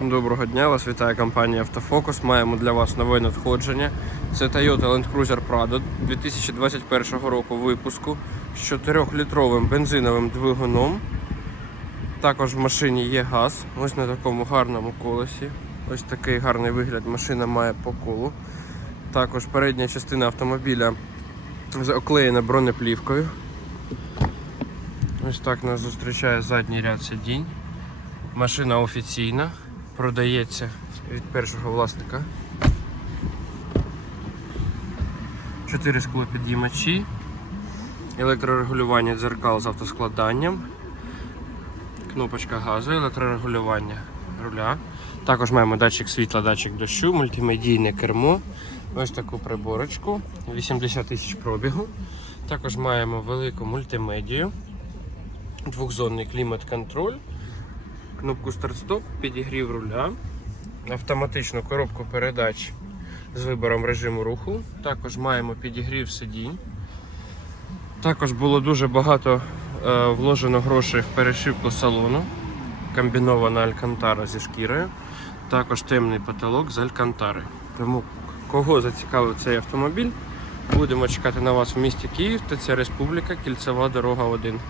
Доброго дня, вас вітає компанія Автофокус. Маємо для вас нове надходження. Це Toyota Land Cruiser Prado 2021 року випуску з 4-літровим бензиновим двигуном. Також в машині є газ, ось на такому гарному колесі. Ось такий гарний вигляд машина має по колу. Також передня частина автомобіля оклеєна бронеплівкою. Ось так нас зустрічає задній ряд сидінь. Машина офіційна, продається від першого власника. Чотири склопідіймачі, електрорегулювання дзеркал з автоскладанням, кнопочка газу, електрорегулювання руля. Також маємо датчик світла, датчик дощу, мультимедійне кермо. Ось таку приборочку, 80 тисяч пробігу. Також маємо велику мультимедію, двохзонний клімат-контроль кнопку старт-стоп, підігрів руля, автоматичну коробку передач з вибором режиму руху. Також маємо підігрів сидінь. Також було дуже багато е, вложено грошей в перешивку салону. Комбінована алькантара зі шкірою. Також темний потолок з алькантари. Тому кого зацікавив цей автомобіль, будемо чекати на вас в місті Київ, ТЦ Республіка, Кільцева дорога 1.